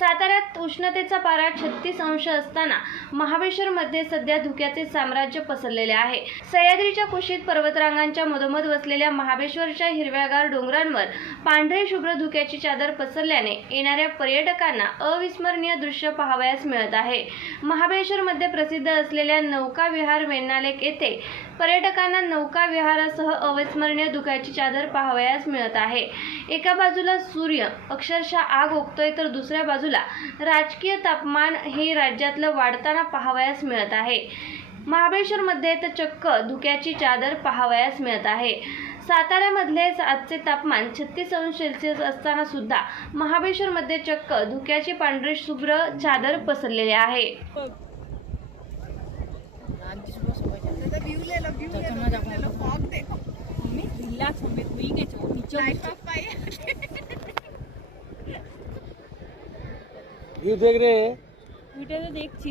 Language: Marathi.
साताऱ्यात उष्णतेचा पारा छत्तीस अंश असताना महाबळेश्वरमध्ये सध्या धुक्याचे साम्राज्य पसरलेले आहे. सह्याद्रीच्या कुशीत पर्वतरांगांच्या मधोमध वसलेल्या महाबळेश्वरच्या हिरव्यागार डोंगरांवर पांढरे शुभ्र धुक्याची चादर पसरल्याने येणाऱ्या पर्यटकांना अविस्मरणीय दृश्य पाहावयास मिळत आहे. महाबळेश्वरमध्ये प्रसिद्ध असलेल्या नौका विहार वेण्णालेक येथे पर्यटकांना नौका विहारासह अविस्मरणीय धुक्याची चादर पाहावयास मिळत आहे. एका बाजूला सूर्य अक्षरशः आग ओकतोय तर दुसऱ्या बाजूला राजकीय तापमान हे राज्यातलं वाढताना पाहावयास मिळत आहे. महाबळेश्वरमध्ये तर चक्क धुक्याची चादर पाहावयास मिळत आहे. साताऱ्यामधले आजचे तापमान छत्तीस अंश सेल्सिअस असताना सुद्धा महाबळेश्वरमध्ये चक्क धुक्याची पांढरी शुभ्र चादर पसरलेली आहे. ভিউ দেখ রে। ভিডিওটা দেখছি।